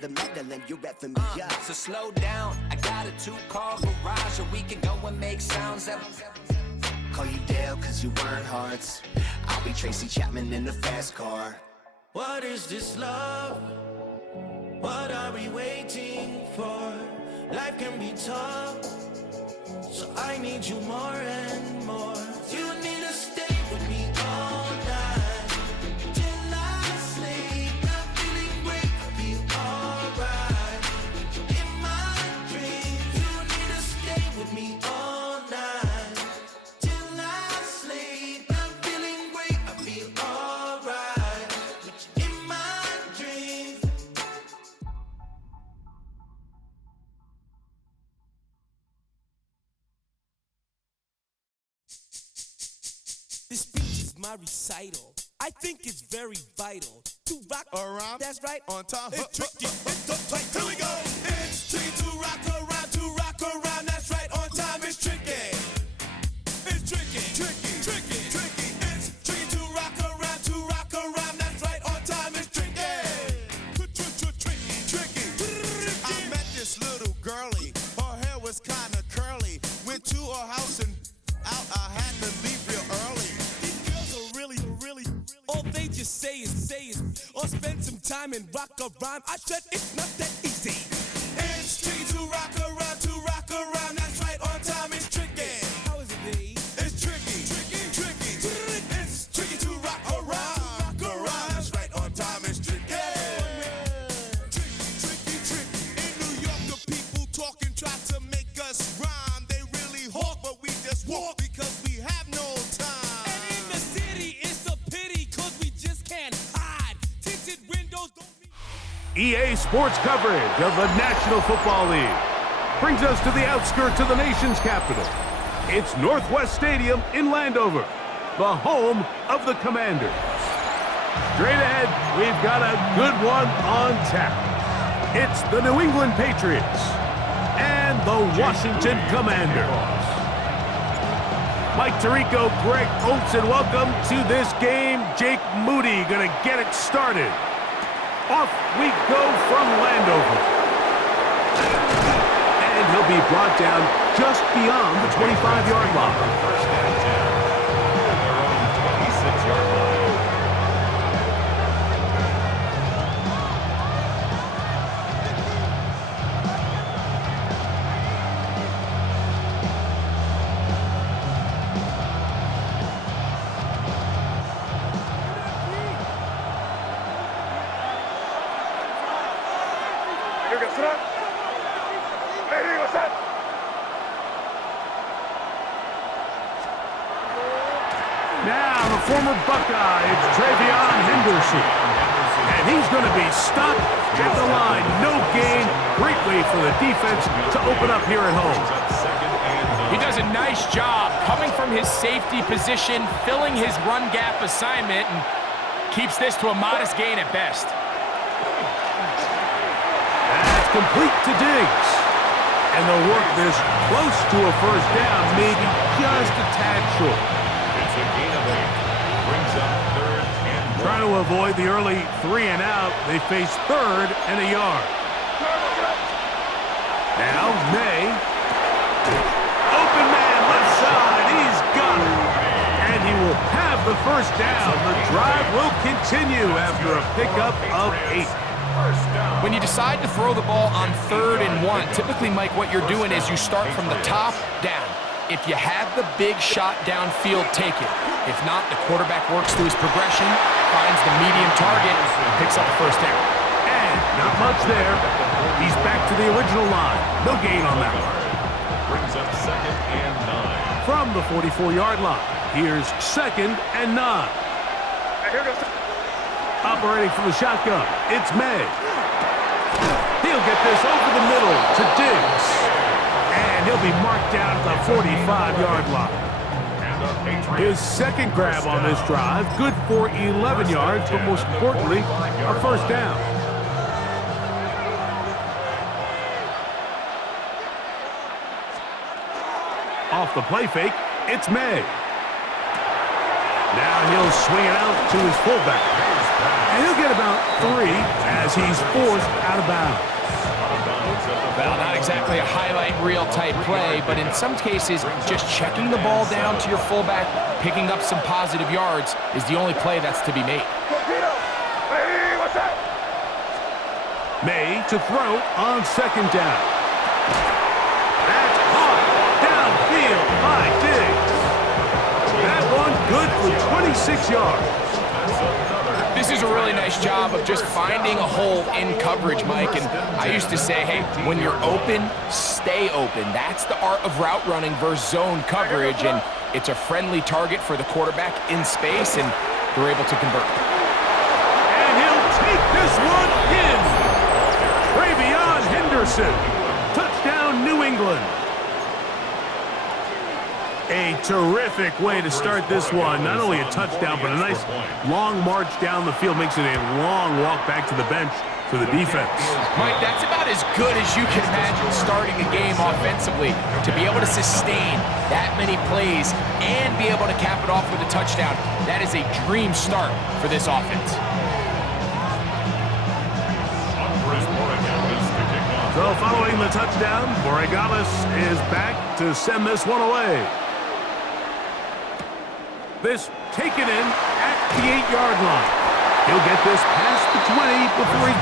The medal and you're effing me up. So slow down, I got a 2-car garage, or we can go and make sounds up. Call you Dale cause you burn hearts. I'll be Tracy Chapman in the fast car. What is this love? What are we waiting for? Life can be tough, so I need you more and more. You need to stay with me all night till I sleep. I'm feeling great, I'll be alright. In my dreams, you need to stay with me all night till I sleep. I'm feeling great, I'll be alright. In my dreams. This speech is my recital. I think it's very vital to rock around. That's right. On time. It's tricky. It's uptight. Here we go. It's tricky to rock around. To rock around. That's right. On time. It's tricky. It's tricky. Tricky. Tricky. Tricky. It's tricky to rock around. To rock around. That's right. On time. It's tricky. Tricky. I met this little girlie. Her hair was kinda curly. Went to her house and out. I had to leave real early. These girls are really, all they just say is, or spend some time and rock a rhyme. I said it's not that easy. It's tricky to rock around, that's right, on time it's tricky. How is it, babe? It's tricky. It's tricky to rock around, that's right, on time it's tricky. Tricky. In New York, the people talking try to make us rhyme. They really hawk, but we just walk because we have no time. And in the city, it's a pity, cause we just can't hide. Tinted windows don't mean... EA Sports coverage of the National Football League brings us to the outskirts of the nation's capital. It's Northwest Stadium in Landover, the home of the Commanders. Straight ahead, we've got a good one on tap. It's the New England Patriots and the Washington Commanders. Mike Tirico, Greg Olson, welcome to this game. Jake Moody gonna get it started. Off we go from Landover. And he'll be brought down just beyond the 25-yard line. First and 10. Their own 26-yard line. Now the former Buckeye, it's Travion Henderson. And he's going to be stopped at the line. No gain. Great way for the defense to open up here at home. He does a nice job coming from his safety position, filling his run gap assignment, and keeps this to a modest gain at best. That's complete to Diggs. And they'll work this close to a first down, maybe just a tad short. It's a gain of 8. Brings up 3rd and 1. Trying to avoid the early 3 and out, they face 3rd and a yard. Now, May. Open man, left side, he's got it. And he will have the first down. The drive will continue after a pickup of 8. When you decide to throw the ball on 3rd and 1, typically, Mike, what you're doing is you start from the top down. If you have the big shot downfield, take it. If not, the quarterback works through his progression, finds the medium target, and picks up the first down. And not much there. He's back to the original line. No gain on that one. Brings up 2nd and 9. From the 44-yard line, here's 2nd and 9. Operating from the shotgun, it's May. He'll get this over the middle to Diggs. And he'll be marked down at the 45-yard line. His second grab on this drive, good for 11 yards, but most importantly, a first down. Off the play fake, it's May. Now he'll swing it out to his fullback. And he'll get about 3 as he's forced out of bounds. Well, not exactly a highlight reel type play, but in some cases, just checking the ball down to your fullback, picking up some positive yards is the only play that's to be made. May to throw on second down. That's caught downfield by Diggs. That one good for 26 yards. This is a really nice job of just finding a hole in coverage, Mike. And I used to say, hey, when you're open, stay open. That's the art of route running versus zone coverage. And it's a friendly target for the quarterback in space, and they're able to convert. And he'll take this one in. Travion Henderson. Touchdown, New England. A terrific way to start this one. Not only a touchdown, but a nice long march down the field. Makes it a long walk back to the bench for the defense. Mike, that's about as good as you can imagine starting a game offensively. To be able to sustain that many plays and be able to cap it off with a touchdown, that is a dream start for this offense. So following the touchdown, Borregales is back to send this one away. This taken in at the 8-yard line. He'll get this past the 20 before he...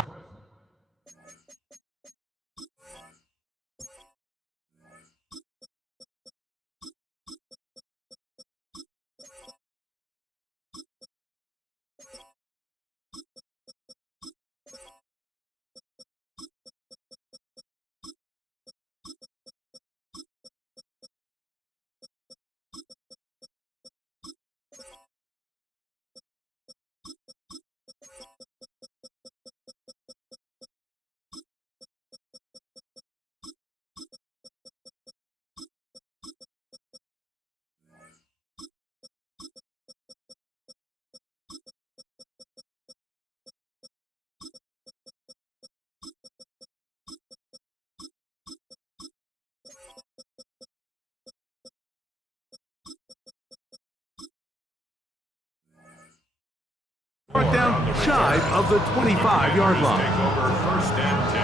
Brought down shy of the 25-yard line. Take over first and 10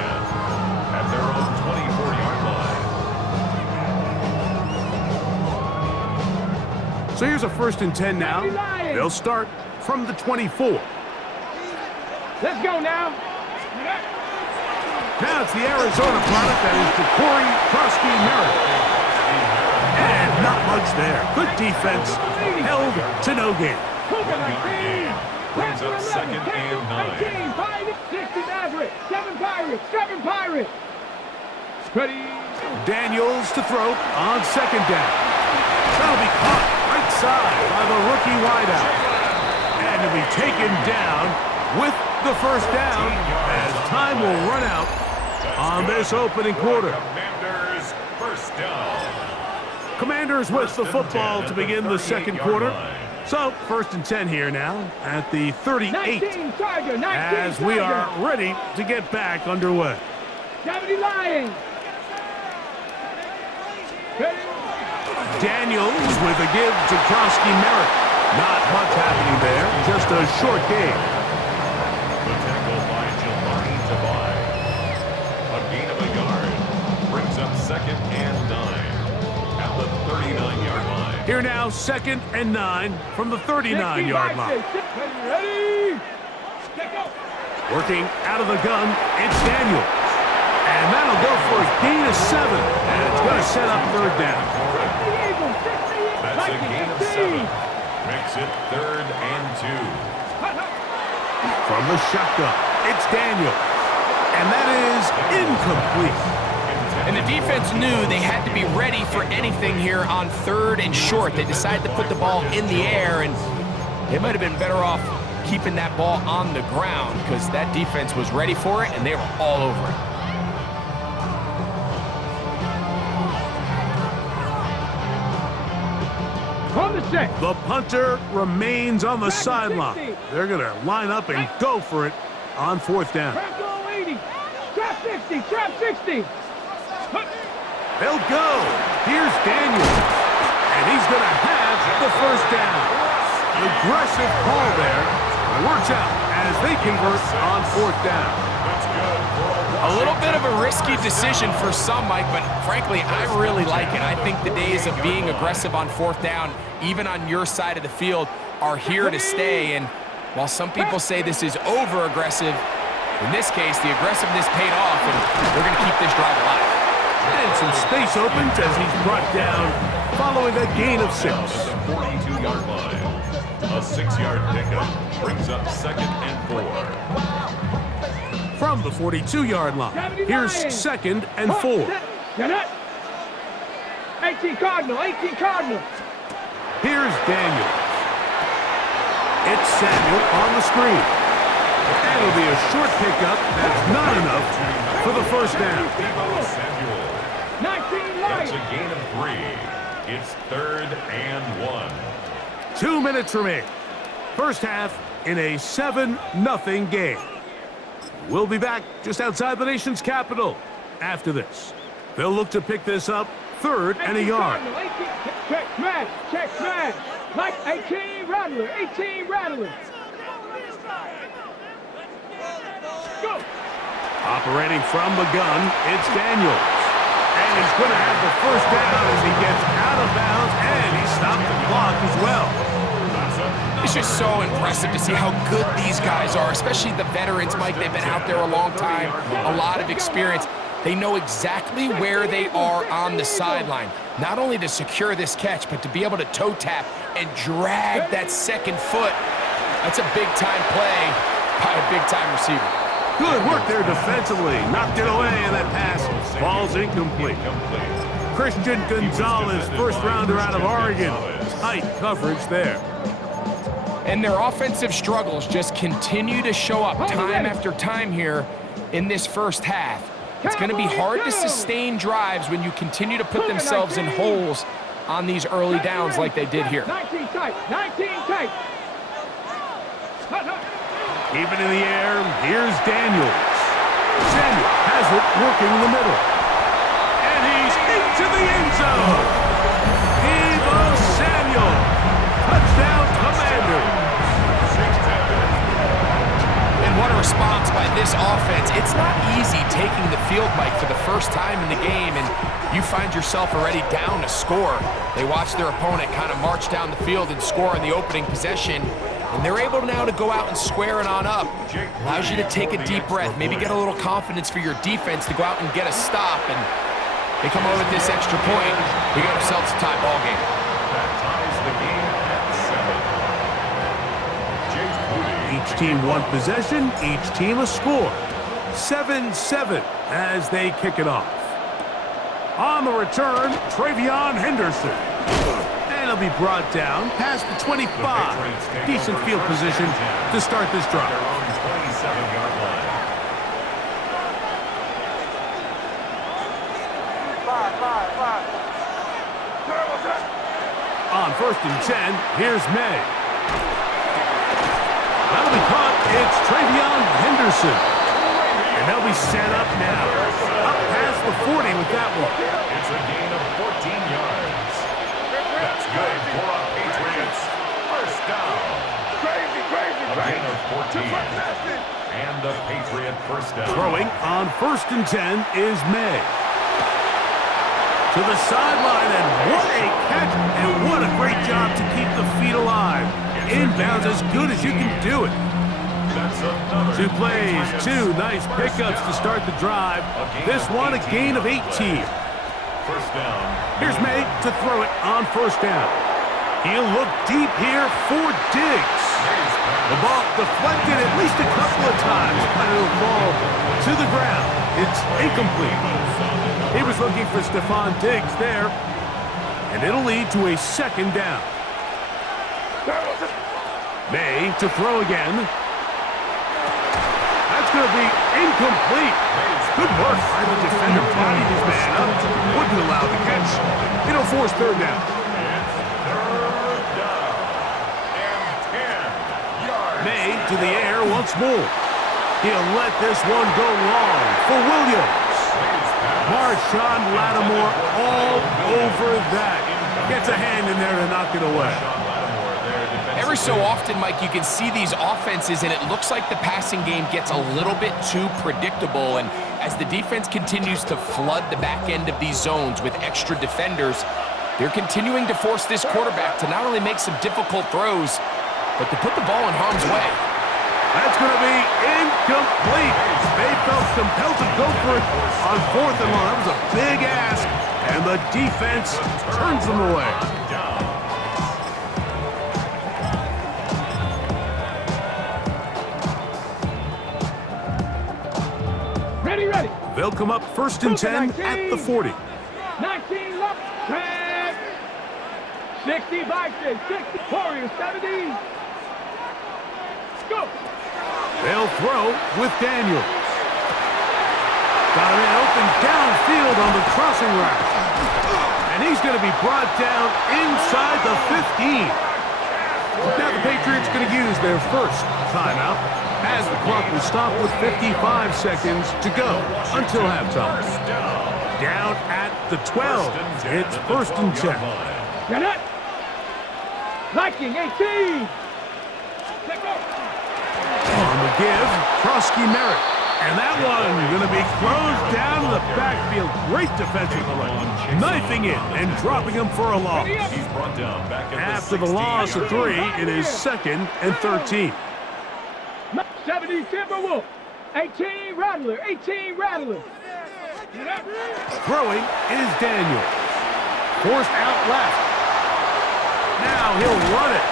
at their own 24-yard line. So here's a first and 10 now. They'll start from the 24. Let's go now. Now it's the Arizona product that is Corey Krosky Merritt. And not much there. Good defense. Held to no gain. Brings up second and 9. 60 Maverick. 7 Pirates. 7 Pirates. Ready. Daniels to throw on second down. That'll be caught right side by the rookie wideout. And to be taken down with the first down as time will run out on this opening quarter. Commanders first down. Commanders with the football to begin the second quarter. So, first and 10 here now at the 38 as we are ready to get back underway. 70 Lions. Daniels with a give to Krosky Merritt. Not much happening there, just a short gain. The tackle by Giovanni Tavai. A gain of a yard. Brings up second and 9 at the 39-yard line. Here now, second and 9 from the 39-yard line. Ready. Working out of the gun, it's Daniels. And that'll go for a gain of 7. And it's going to set up third down. That's a gain of 7. Makes it third and 2. From the shotgun, it's Daniels. And that is incomplete. And the defense knew they had to be ready for anything here on third and short. They decided to put the ball in the air, and they might have been better off keeping that ball on the ground because that defense was ready for it, and they were all over it. On the set. The punter remains on the sideline. They're going to line up and go for it on fourth down. Trap goal 80. Trap 60. Trap 60. They'll go. Here's Daniels. And he's going to have the first down. Aggressive call there. Works out as they convert on 4th down. A little bit of a risky decision for some, Mike, but frankly, I really like it. I think the days of being aggressive on 4th down, even on your side of the field, are here to stay. And while some people say this is over-aggressive, in this case, the aggressiveness paid off, and they're going to keep this drive alive. And some space opens as he's brought down following a gain of 6. The 42-yard line. A 6-yard pickup brings up 2nd and 4. From the 42-yard line, here's 2nd and 4. Get it? 18 Cardinal, 18 Cardinal. Here's Daniels. It's Samuel on the screen. That'll be a short pickup. That's not enough for the 1st down. Samuel. 19 That's light. a gain of 3. It's 3rd and 1. 2 minutes remain. First half in a 7-0 game. We'll be back just outside the nation's capital after this. They'll look to pick this up 3rd and a yard. Check man. Like 18 Rattler, 18 Rattler. Go. Operating from the gun, it's Daniels. And he's going to have the 1st down as he gets out of bounds, and he stopped the clock as well. It's just so impressive to see how good these guys are, especially the veterans, Mike. They've been out there a long time, a lot of experience. They know exactly where they are on the sideline, not only to secure this catch, but to be able to toe tap and drag that 2nd foot. That's a big-time play by a big-time receiver. Good work there defensively. Knocked it away, and that pass falls incomplete. Christian Gonzalez, 1st rounder out of Oregon. Tight coverage there. And their offensive struggles just continue to show up time after time here in this 1st half. It's going to be hard to sustain drives when you continue to put themselves in holes on these early downs like they did here. 19 tight, 19 tight. Keep it in the air. Here's Daniels. Samuel has it working in the middle. And he's into the end zone. Deebo Samuel. Touchdown, Commanders. And what a response by this offense. It's not easy taking the field, Mike, for the 1st time in the game, and you find yourself already down a score. They watch their opponent kind of march down the field and score in the opening possession, and they're able now to go out and square it on up. Allows you to take a deep breath, maybe get a little confidence for your defense to go out and get a stop, and they come over with this extra point. We got ourselves a tie ball game. That ties the game at 7. Each team one possession, each team a score. 7-7 as they kick it off. On the return, Travion Henderson. And he'll be brought down past the 25. Decent field position to start this drive. 27-yard line. On 1st and 10, here's May. That'll be caught. It's Travion Henderson. And they'll be set up now. Up past the 40 with that one. It's a gain of 14 yards. That's good for a Patriots 1st down. A gain of 14. And the Patriot 1st down. Throwing on 1st and 10 is May. To the sideline, and what a catch, and what a great job to keep the feet alive. Inbounds as good as you can do it. That's another 2 plays, 2 nice pickups to start the drive. This one a gain of 18. 1st down. Here's May to throw it on 1st down. He'll look deep here for Diggs. The ball deflected at least a couple of times, but it'll fall to the ground. It's incomplete. He was looking for Stephon Diggs there, and it'll lead to a 2nd down. May to throw again. That's going to be incomplete. Good work by the defender. Bodied his man up. Wouldn't allow the catch. It'll force 3rd down. May to the air once more. He'll let this one go long for Williams. Marshawn Lattimore all over that. Gets a hand in there to knock it away. Every so often, Mike, you can see these offenses, and it looks like the passing game gets a little bit too predictable. And as the defense continues to flood the back end of these zones with extra defenders, they're continuing to force this quarterback to not only make some difficult throws, but to put the ball in harm's way. That's going to be incomplete. They felt compelled to go for it on 4th and long. That was a big ask, and the defense turns them away. Ready. They'll come up 1st and 10 at the 40. 19 left. 10. 60 Vikings. 60 Warriors. 70. Go. They'll throw with Daniels. Got him in open downfield on the crossing route. And he's going to be brought down inside the 15. Now the Patriots going to use their first timeout as the clock will stop with 55 seconds to go until halftime. Down at the 12. It's 1st and 10. Get it. Viking 18. Take off. On the give, Krosky Merritt. And that one going to be closed down in the backfield. Great defensive play. Knifing it and dropping him for a loss. He's brought down back at After the loss of 3, it is 2nd and 13. 70 Timberwolf. 18 Rattler. 18 Rattler. Throwing is Daniels. Forced out left. Now he'll run it.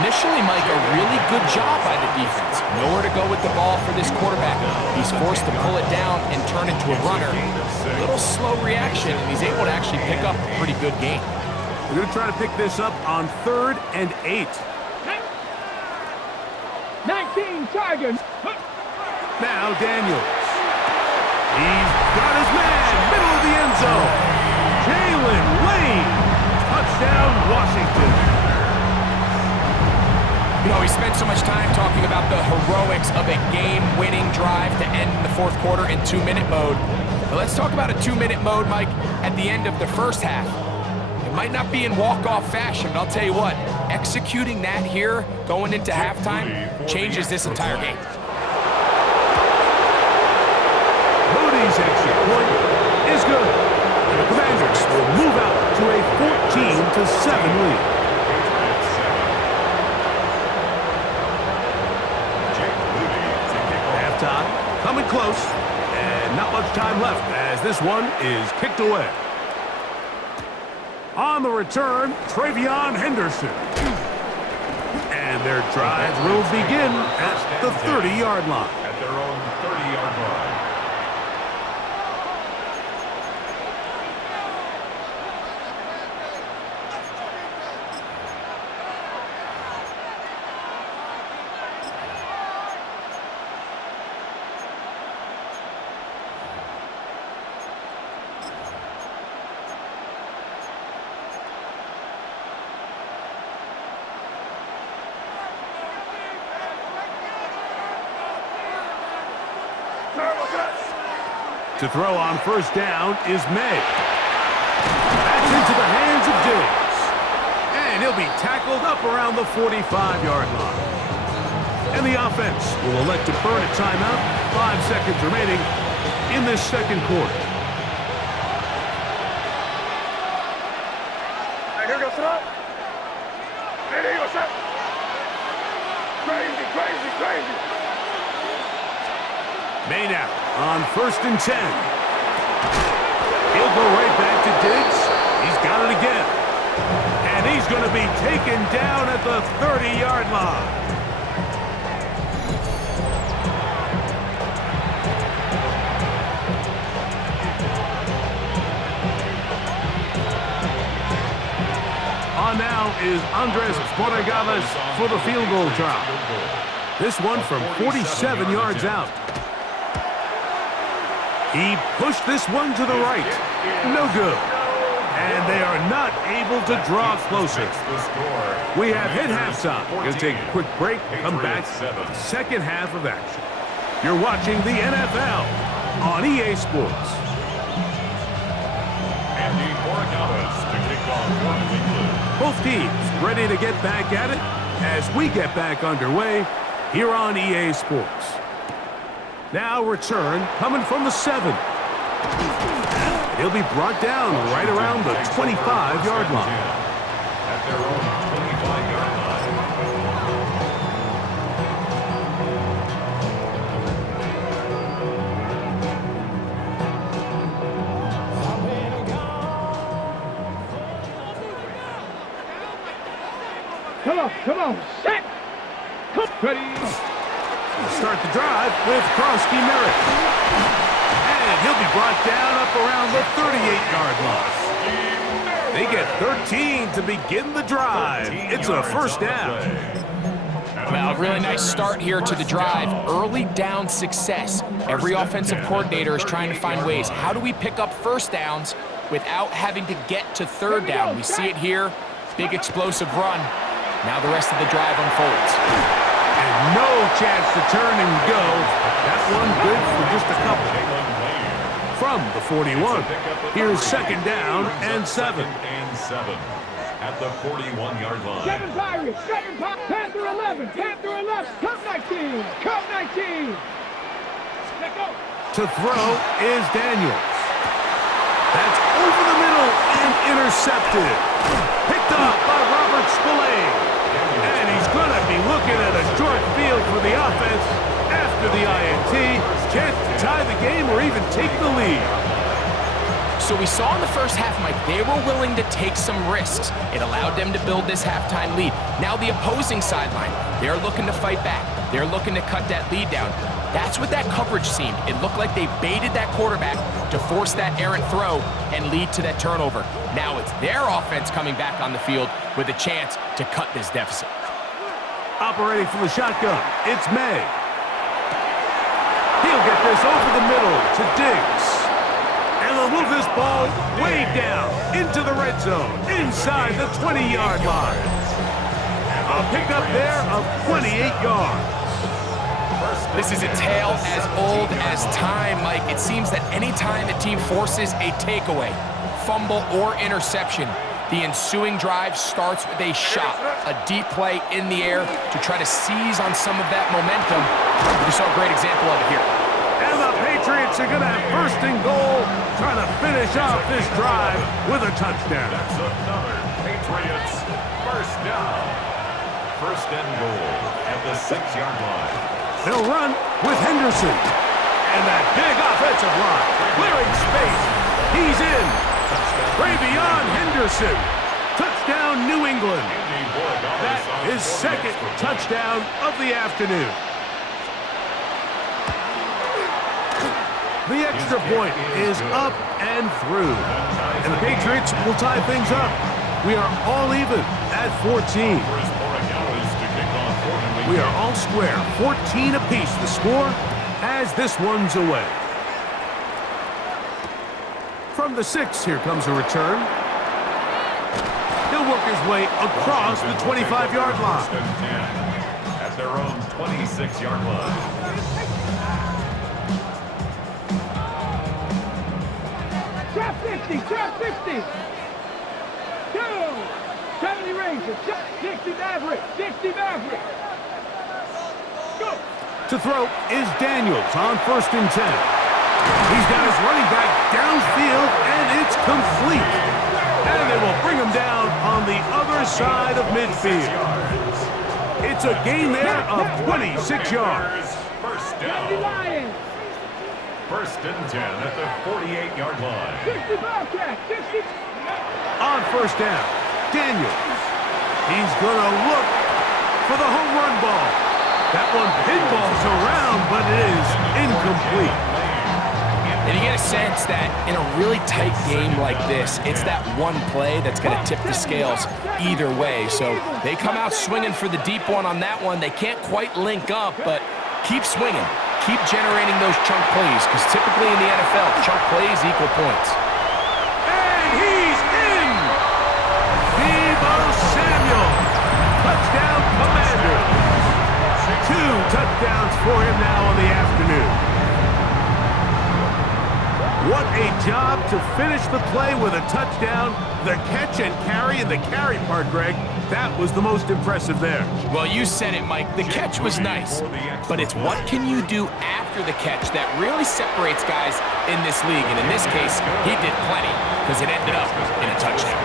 Initially, Mike, a really good job by the defense. Nowhere to go with the ball for this quarterback. He's forced to pull it down and turn into a runner. A little slow reaction, and he's able to actually pick up a pretty good game. We're going to try to pick this up on 3rd and 8. 19 Tigers. Now Daniels. He's got his man, middle of the end zone. Jalen Lane. Touchdown, Washington. You know, we spent so much time talking about the heroics of a game-winning drive to end the 4th quarter in 2-minute mode. But let's talk about a 2-minute mode, Mike, at the end of the 1st half. It might not be in walk-off fashion, but I'll tell you what, executing that here going into halftime changes this entire game. Moody's extra point is good. And the Commanders will move out to a 14-7 lead. Coming close, and not much time left as this one is kicked away. On the return, Travion Henderson. And their drive will begin at the 30-yard line. At their own 30-yard line. To throw on 1st down is May. That's into the hands of Diggs. And he'll be tackled up around the 45-yard line. And the offense will elect to burn a timeout. 5 seconds remaining in this 2nd quarter. Here goes it up. There he goes up. Crazy. May now on 1st and 10. He'll go right back to Diggs. He's got it again. And he's going to be taken down at the 30-yard line. On now is Andres Borregales for the field goal try. This one from 47 yards out. He pushed this one to the right. No good. And they are not able to draw closer. We have hit halftime. We're going to take a quick break, come back, 2nd half of action. You're watching the NFL on EA Sports. Andy Borregales to kick off for New England. Both teams ready to get back at it. as we get back underway here on EA Sports. Now return coming from the 7. He'll be brought down right around the 25-yard line. At their own 25-yard line. Come on, set! Ready! Start the drive with Krosky Merritt. And he'll be brought down up around the 38-yard line. They get 13 to begin the drive. It's a first down. Well, a really nice start here to the drive. Early down success. Every offensive coordinator is trying to find ways. How do we pick up first downs without having to get to third down? We see it here. Big explosive run. Now the rest of the drive unfolds. And no chance to turn and go. That one good for just a couple. From the 41, here's second down and 7. At the 41-yard line. 7 Pirates, 7 Pirates, Panther 11, Panther 11, Cup 19, Cup 19. Let go. To throw is Daniels. That's over the middle and intercepted. Picked up by Robert Spillane. And he's going to be looking at a short field for the offense after the INT. Chance to tie the game or even take the lead. So we saw in the first half, Mike, they were willing to take some risks. It allowed them to build this halftime lead. Now the opposing sideline, they're looking to fight back. They're looking to cut that lead down. That's what that coverage seemed. It looked like they baited that quarterback to force that errant throw and lead to that turnover. Now it's their offense coming back on the field with a chance to cut this deficit. Operating from the shotgun, it's May. He'll get this over the middle to Diggs. And they'll move this ball way down into the red zone, inside the 20-yard line. A pickup there of 28 yards. This is a tale as old as time, Mike. It seems that any time a team forces a takeaway, fumble, or interception, the ensuing drive starts with a shot, a deep play in the air to try to seize on some of that momentum. We saw a great example of it here. And the Patriots are going to have first and goal, trying to finish off this drive with a touchdown. That's another Patriots first down. First and goal at the 6-yard line. They'll run with Henderson. And that big offensive line, clearing space. He's in. Travion Henderson. Touchdown, New England. That is second touchdown of the afternoon. The extra point is up and through. And the Patriots will tie things up. We are all even at 14. We are all square, 14 apiece the score as this one's away. From the 6, here comes a return. He'll work his way across the 25-yard line. At their own 26-yard line. Trap 50, trap 50. Go. 70 Rangers, 60 Maverick, 60 Maverick. Go. To throw is Daniels on first and 10. He's got his running back downfield, and it's complete. And they will bring him down on the other side of midfield. It's a gain there of 26 yards. First down. First and 10 at the 48-yard line. 60 Bobcat, 60. On first down, Daniels. He's going to look for the home run ball. That one pinballs around, but it is incomplete. And you get a sense that in a really tight game like this, it's that one play that's going to tip the scales either way. So they come out swinging for the deep one on that one. They can't quite link up, but keep swinging. Keep generating those chunk plays, because typically in the NFL, chunk plays equal points. And he's in! Deebo Samuel. Touchdown, Commanders. 2 touchdowns for him now on the afternoon. What a job to finish the play with a touchdown. The catch and carry, and the carry part, Greg, that was the most impressive there. Well, you said it, Mike. The catch was nice, but it's what can you do after the catch that really separates guys in this league. And in this case, he did plenty because it ended up in a touchdown.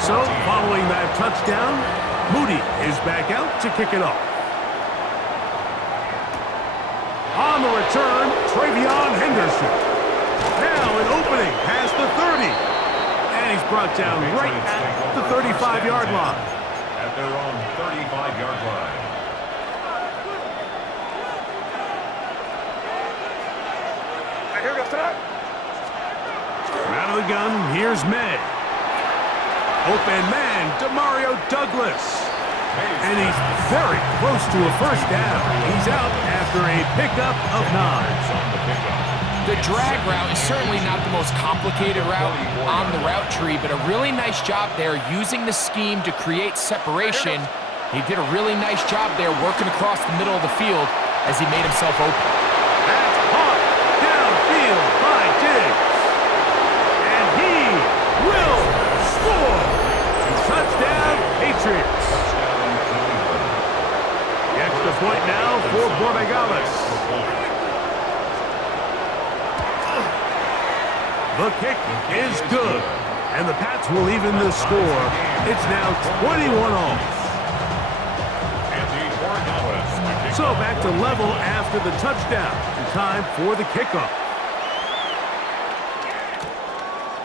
So, following that touchdown, Moody is back out to kick it off. On the return, Travion Henderson. Now an opening past the 30. And he's brought down right at the 35-yard line. At their own 35-yard line. Out of the gun, here's May. Open man, Demario Douglas. And he's very close to a first down. He's out after a pickup of 9. The drag route is certainly not the most complicated route on the route tree, but a really nice job there using the scheme to create separation. He did a really nice job there working across the middle of the field as he made himself open. That's caught downfield by Diggs. And he will score. Touchdown, Patriots. The extra point now for Borregales. The kick is good, and the Pats will even the score. It's now 21-all. So back to level after the touchdown, and time for the kickoff.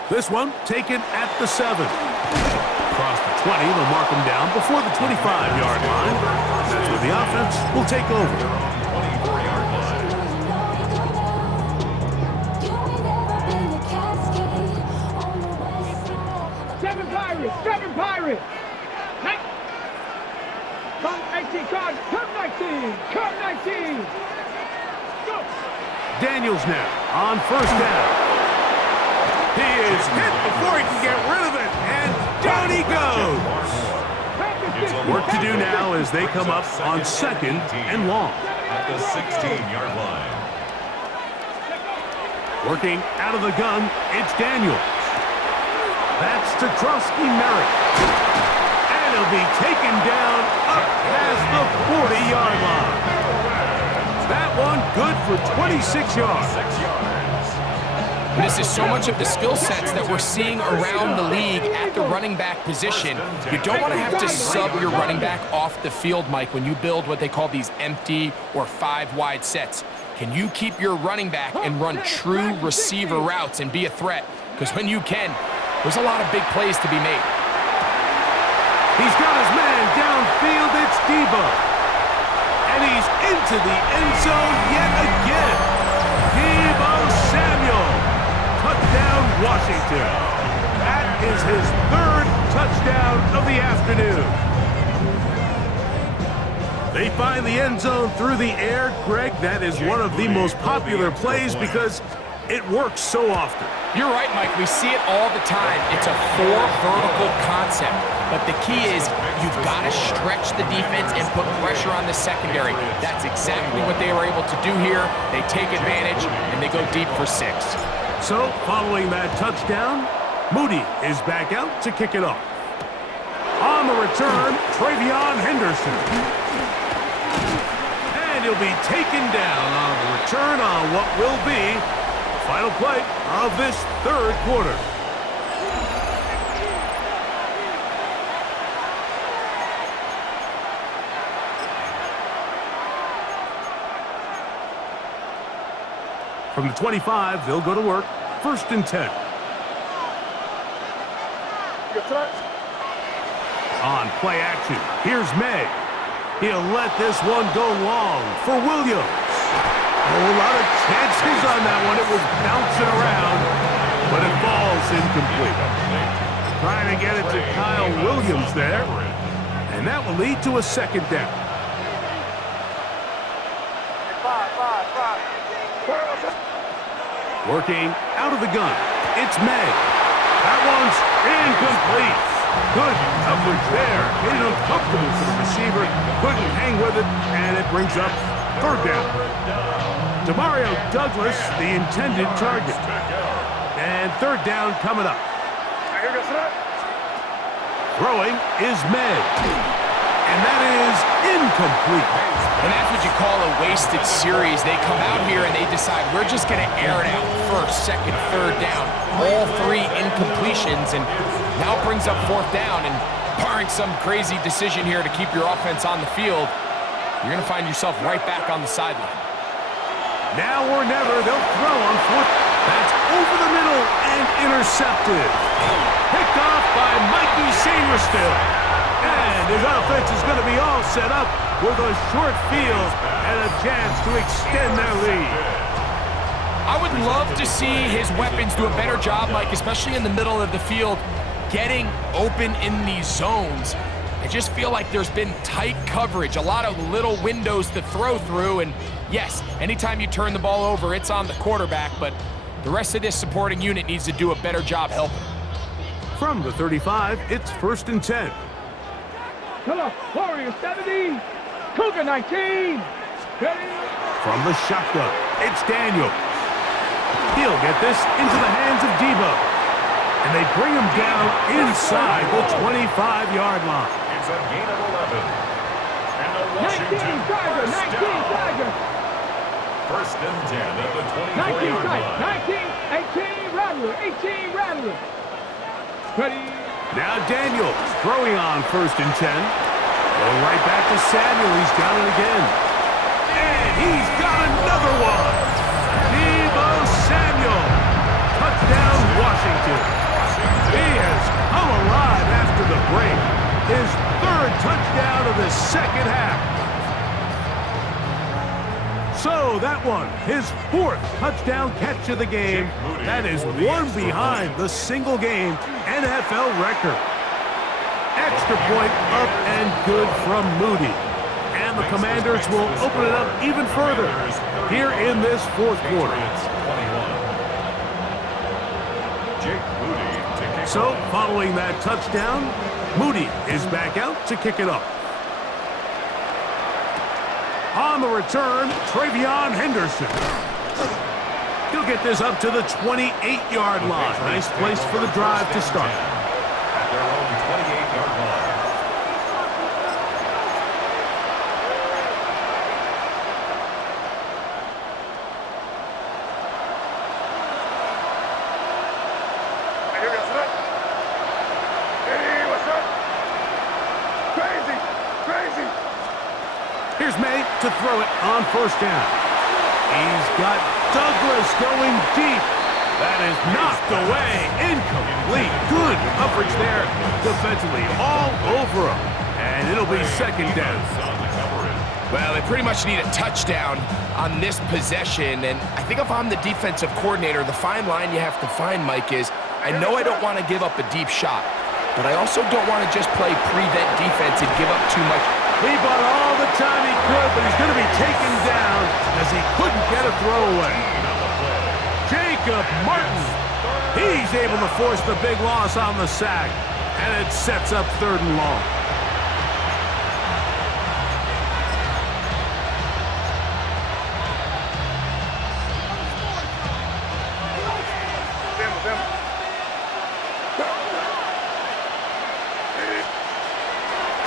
This one taken at the 7. Across the 20, they'll mark him down before the 25-yard line. That's where the offense will take over. Seven Pirates! Come 19, come 19! Come 19! Go! Daniels now on first down. He is hit before he can get rid of it, and down he goes. Work to do now as they come up on 2nd and long. At the 16-yard line. Working out of the gun, it's Daniels. That's to Krosky-Merritt. And he'll be taken down up past the 40-yard line. That one good for 26 yards. This is so much of the skill sets that we're seeing around the league at the running back position. You don't want to have to sub your running back off the field, Mike, when you build what they call these empty or 5-wide sets. Can you keep your running back and run true receiver routes and be a threat? Because when you can, there's a lot of big plays to be made. He's got his man downfield. It's Debo. And he's into the end zone yet again. Debo Samuel. Touchdown, Washington. That is his 3rd touchdown of the afternoon. They find the end zone through the air. Greg, that is one of the most popular plays because it works so often. You're right, Mike. We see it all the time. It's a 4 vertical concept. But the key is you've got to stretch the defense and put pressure on the secondary. That's exactly what they were able to do here. They take advantage, and they go deep for 6. So, following that touchdown, Moody is back out to kick it off. On the return, Travion Henderson. And he'll be taken down on the return on what will be the final play of this 3rd quarter. From the 25, they'll go to work. 1st and 10. On play action, here's May. He'll let this one go long for Williams. A lot of chances on that one. It was bouncing around, but it falls incomplete. Trying to get it to Kyle Williams there, and that will lead to a 2nd down. Working out of the gun, it's May. That one's incomplete. Good coverage there. Made it uncomfortable for the receiver. Couldn't hang with it, and it brings up 3rd down. Demario Douglas, the intended target. And third down coming up. Throwing is Med. And that is incomplete. And that's what you call a wasted series. They come out here and they decide, we're just going to air it out first, second, third down. All three incompletions, and now it brings up fourth down. And barring some crazy decision here to keep your offense on the field, you're going to find yourself right back on the sideline. Now or never, they'll throw on fourth. That's over the middle and intercepted. Picked off by Mikey Sainristil. And his offense is going to be all set up with a short field and a chance to extend their lead. I would love to see his weapons do a better job, Mike, especially in the middle of the field, getting open in these zones. I just feel like there's been tight coverage, a lot of little windows to throw through, and yes, anytime you turn the ball over, it's on the quarterback, but the rest of this supporting unit needs to do a better job helping. From the 35, it's 1st and 10. Hello, Warrior 70, Cougar 19. Ready? From the shotgun, it's Daniel. He'll get this into the hands of Debo. And they bring him down inside the 25-yard line. It's a gain of 11. And the 19 Washington Tiger, 19 Tiger. 1st and 10 at the 19 24-yard Tiger, line. 18 Rattler, 18 Rattler. Ready? Now Daniels throwing on 1st and 10. Going right back to Samuel. He's got it again. And he's got another one. Debo Samuel. Touchdown, Washington. He has come alive after the break. His 3rd touchdown of the second half. So that one, his 4th touchdown catch of the game. That is one behind the single-game NFL record. Extra point up and good from Moody. And the Commanders will open it up even further here in this 4th quarter. So, following that touchdown, Moody is back out to kick it up. On the return, Travion Henderson. He'll get this up to the 28-yard line. Nice place for the drive to start. At their own 28-yard line. Here's May to throw it on 1st down. He's got Douglas going deep. That is knocked away. Incomplete. Good coverage there defensively. All over him. And it'll be 2nd down. Well, they pretty much need a touchdown on this possession, and I think if I'm the defensive coordinator, the fine line you have to find, Mike, is I know I don't want to give up a deep shot, but I also don't want to just play prevent defense and give up too much. He bought all the time he could, but he's going to be taken down as he couldn't get a throwaway. Jacob Martin. He's able to force the big loss on the sack, and it sets up 3rd and long.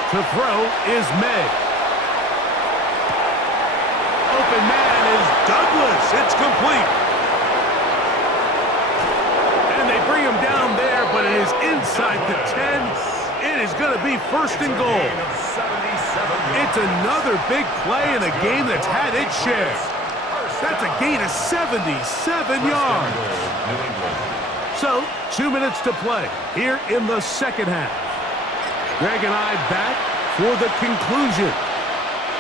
To throw is May. Open man is Douglas. It's complete. And they bring him down there, but it is inside the 10. It is going to be 1st and goal. It's another big play in a game that's had its share. That's a gain of 77 yards. So, 2 minutes to play here in the second half. Greg and I back for the conclusion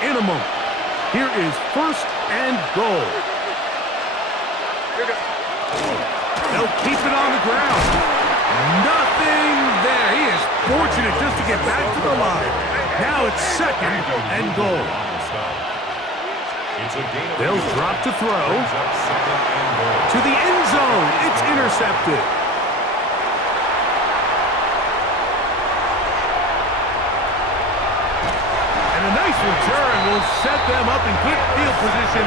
in a moment. Here is 1st and goal. They'll keep it on the ground. Nothing there. He is fortunate just to get back to the line. Now it's 2nd and goal. They'll drop to throw. To the end zone. It's intercepted. And a nice return will set them up in good field position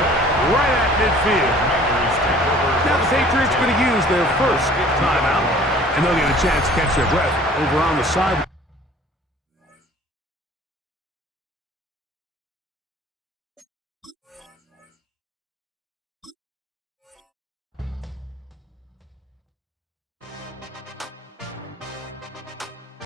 right at midfield. Now the Patriots are going to use their first timeout, and they'll get a chance to catch their breath over on the side.